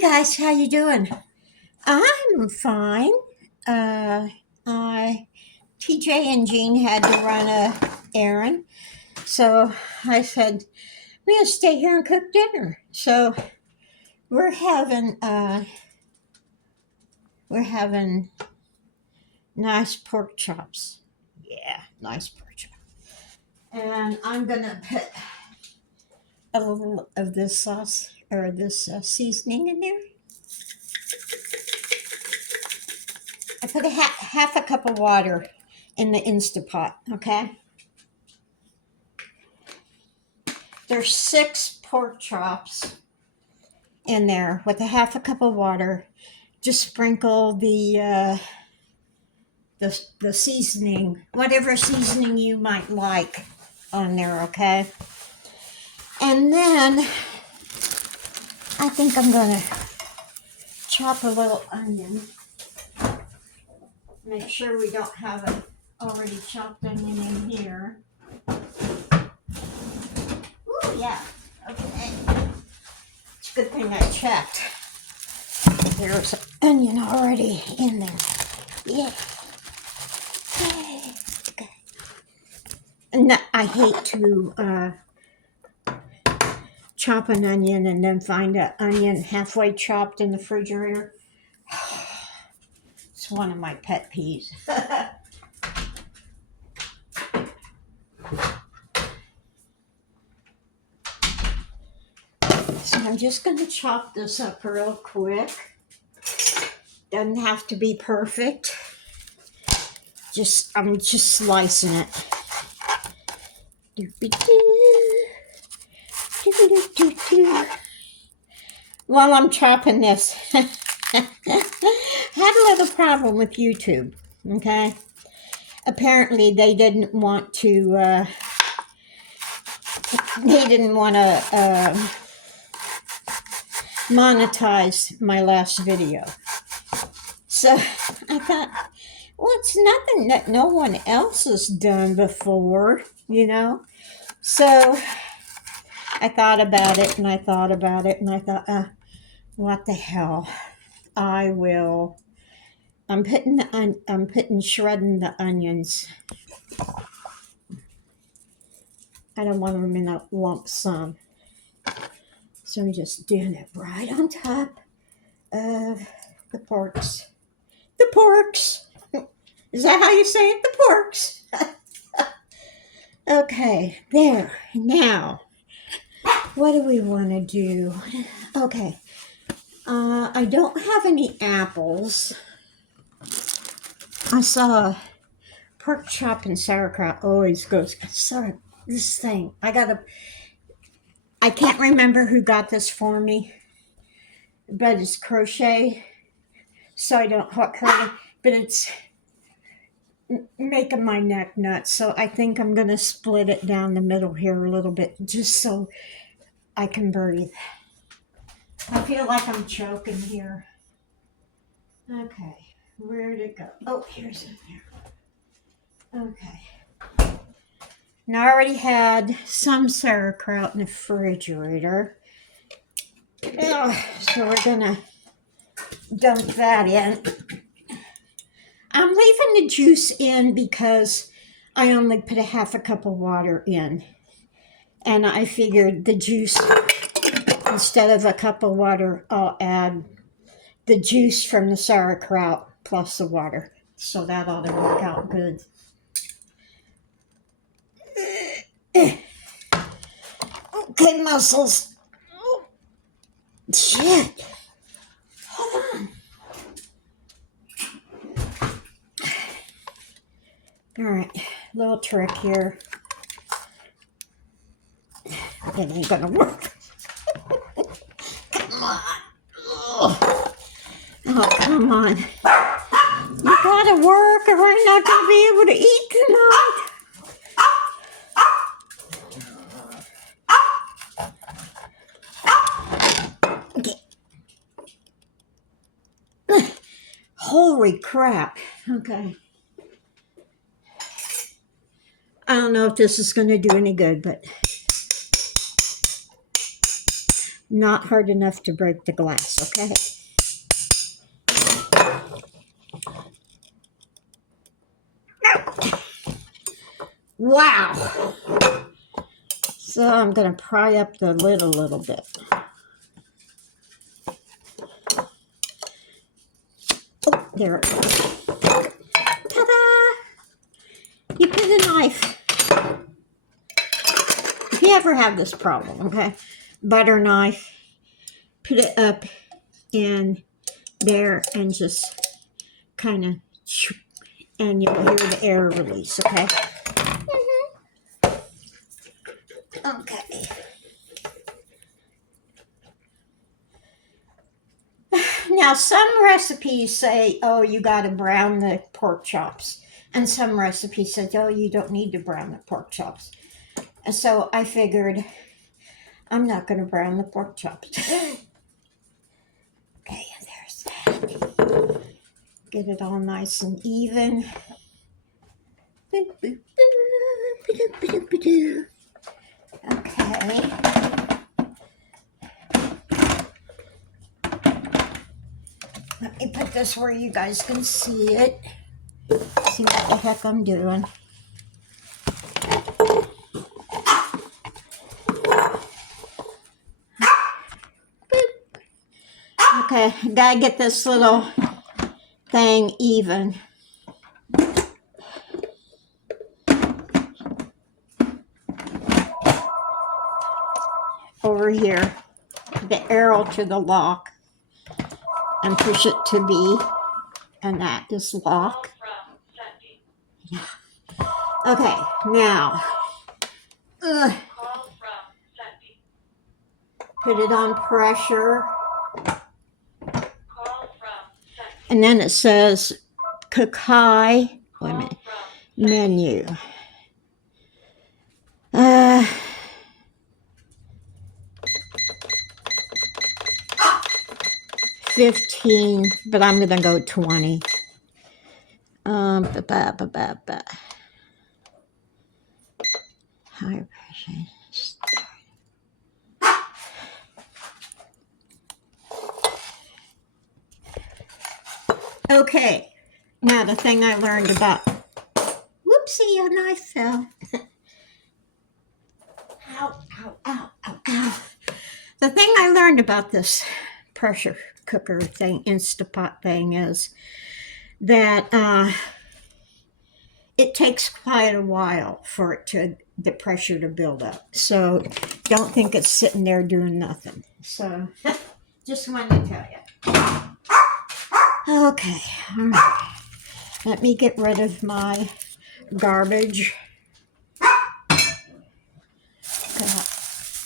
Guys, how you doing? I'm fine. I TJ and Jean had to run a errand, so I said we're gonna stay here and cook dinner. So we're having uh, we're having nice pork chops. Yeah, nice pork chops. And I'm gonna put a little of this sauce or this seasoning in there. I put half a cup of water in the Instapot, okay? There's 6 pork chops in there with a half a cup of water. Just sprinkle the seasoning, whatever seasoning you might like on there, okay? And then I think I'm gonna chop a little onion. Make sure we don't have an already chopped onion in here. Ooh, yeah, okay. It's a good thing I checked. There's an onion already in there. Yeah. Okay. And I hate to chop an onion and then find an onion halfway chopped in the refrigerator. It's one of my pet peeves. So I'm just going to chop this up real quick. Doesn't have to be perfect. I'm just slicing it. While I'm chopping this, had a little problem with YouTube. Okay, apparently they didn't want to. They didn't want to monetize my last video. So I thought, well, it's nothing that no one else has done before, you know. So I thought about it and I thought about it and I thought, what the hell? I'm shredding the onions. I don't want them in a lump sum. So I'm just doing it right on top of the porks. The porks! Is that how you say it? The porks! Okay, there. Now, what do we want to do? Okay. I don't have any apples. I saw pork chop and sauerkraut always goes. Sorry, this thing. I can't remember who got this for me, but it's crochet, so I don't hurt it. But it's making my neck nuts, so I think I'm gonna split it down the middle here a little bit, just so I can breathe. I feel like I'm choking here. Okay, where'd it go? Oh, here's in there. Okay. Now I already had some sauerkraut in the refrigerator. So we're gonna dump that in. I'm leaving the juice in because I only put a half a cup of water in. And I figured the juice, instead of a cup of water, I'll add the juice from the sauerkraut plus the water. So that ought to work out good. Okay, muscles. Oh, shit. Hold on. All right, little trick here. It ain't gonna work. Come on. Oh, come on. You gotta work or I'm not gonna be able to eat tonight. Okay. Holy crap. Okay. I don't know if this is gonna do any good, but Not hard enough to break the glass, okay? Wow. So I'm going to pry up the lid a little bit. Oh, there it goes. Ta-da! You put a knife. If you ever have this problem, okay? Butter knife. Put it up in there and just kind of, and you'll hear the air release, okay? Okay. Now, some recipes say, oh, you got to brown the pork chops. And some recipes say, oh, you don't need to brown the pork chops. And so I figured I'm not going to brown the pork chops. Okay, there's that. Get it all nice and even. Okay. Let me put this where you guys can see it. See what the heck I'm doing. Okay, gotta get this little thing even. Over here, the arrow to the lock, and push it to B, and that is lock. Yeah. Okay, now, put it on pressure, and then it says cook high. Wait a minute, menu. 15, but I'm gonna go 20. High pressure. Okay, now the thing I learned about, whoopsie, a knife fell. Ow, ow, ow, ow, ow. The thing I learned about this pressure cooker thing, Instapot thing, is that it takes quite a while for it to, the pressure to build up. So don't think it's sitting there doing nothing. So just wanted to tell you. Okay, all right. Let me get rid of my garbage.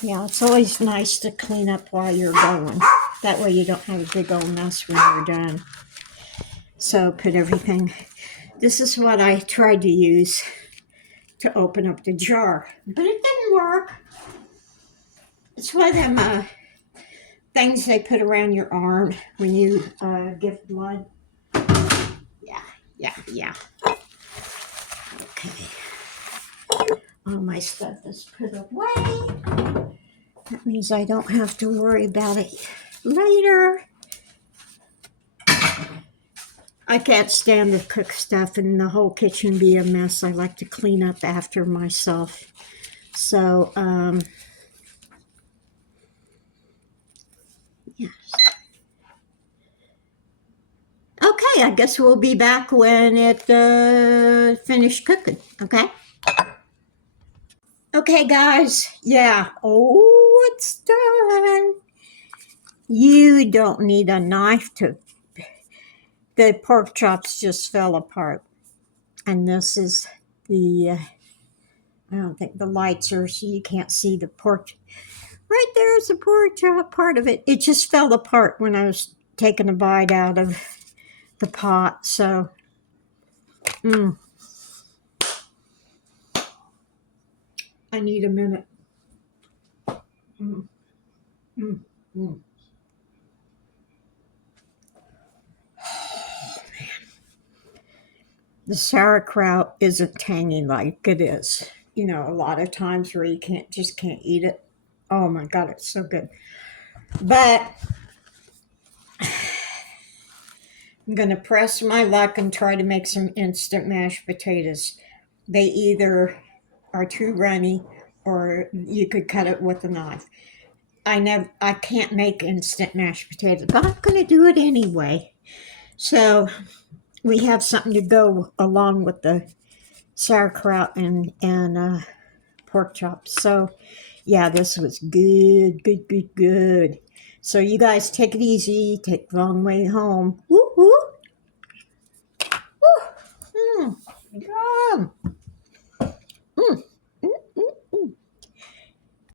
Yeah, it's always nice to clean up while you're going. That way you don't have a big old mess when you're done. So put everything. This is what I tried to use to open up the jar, but it didn't work. It's one of them things they put around your arm when you give blood. Yeah. Okay. All my stuff is put away. That means I don't have to worry about it later. I can't stand to cook stuff and the whole kitchen be a mess. I like to clean up after myself. So, yes. Okay, I guess we'll be back when it finished cooking, okay? Okay, guys, yeah. Oh, it's done. You don't need a knife to, the pork chops just fell apart. And this is the, I don't think the lights are, so you can't see the pork. Right there's the pork chop part of it. It just fell apart when I was taking a bite out of the pot, so. I need a minute. The sauerkraut isn't tangy like it is. You know, a lot of times where you can't eat it. Oh my God, it's so good. But I'm going to press my luck and try to make some instant mashed potatoes. They either are too runny or you could cut it with a knife. I can't make instant mashed potatoes, but I'm going to do it anyway. So we have something to go along with the sauerkraut and pork chops. So yeah, this was good, good, good, good. So you guys take it easy. Take the long way home. Woo woo.